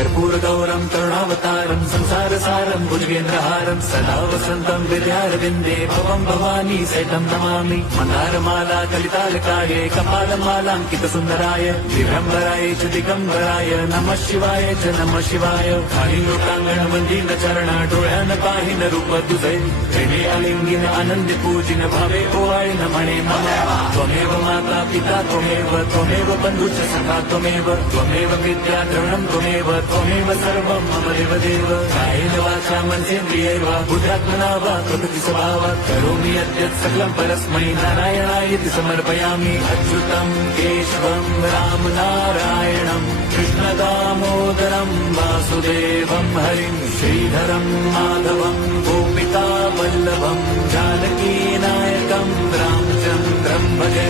कर्पूरगौरं करुणावतारं संसारसारं भुजगेन्द्रहारं सदा वसन्तं विद्यारविन्दे भवं भवानी सहितं नमामि। मन्दारमाला कलितालकाये कपालमालाङ्कितसुन्दराय दिगम्बराय च दिगम्बराय नमः शिवाय च नमः शिवाय। खाली लोकांगण मंदिर चरण डोळ्यान पाहिन रूप तुझे प्रेमे अलिंगिन आनंदी पूजिन भावे ओवाळीन म्हणे मम त्वमेव माता पिता त्वमेव बंधुश्च सखा त्वमेव विद्या द्रवणं त्वमेव सर्वं मम देवदेव। कायेन वाचा मनसेन्द्रियैर्वा बुद्ध्यात्मना वा प्रकृति स्वभावात् करोमि यद्यत् सकलं परस्मै नारायणायेति समर्पयामि। अच्युतं केशवं राम नारायणं कृष्ण दामोदरं वासुदेवं हरिं श्रीधरं माधवं गोपिका वल्लभं जानकी नायकं रामचन्द्रं भजे।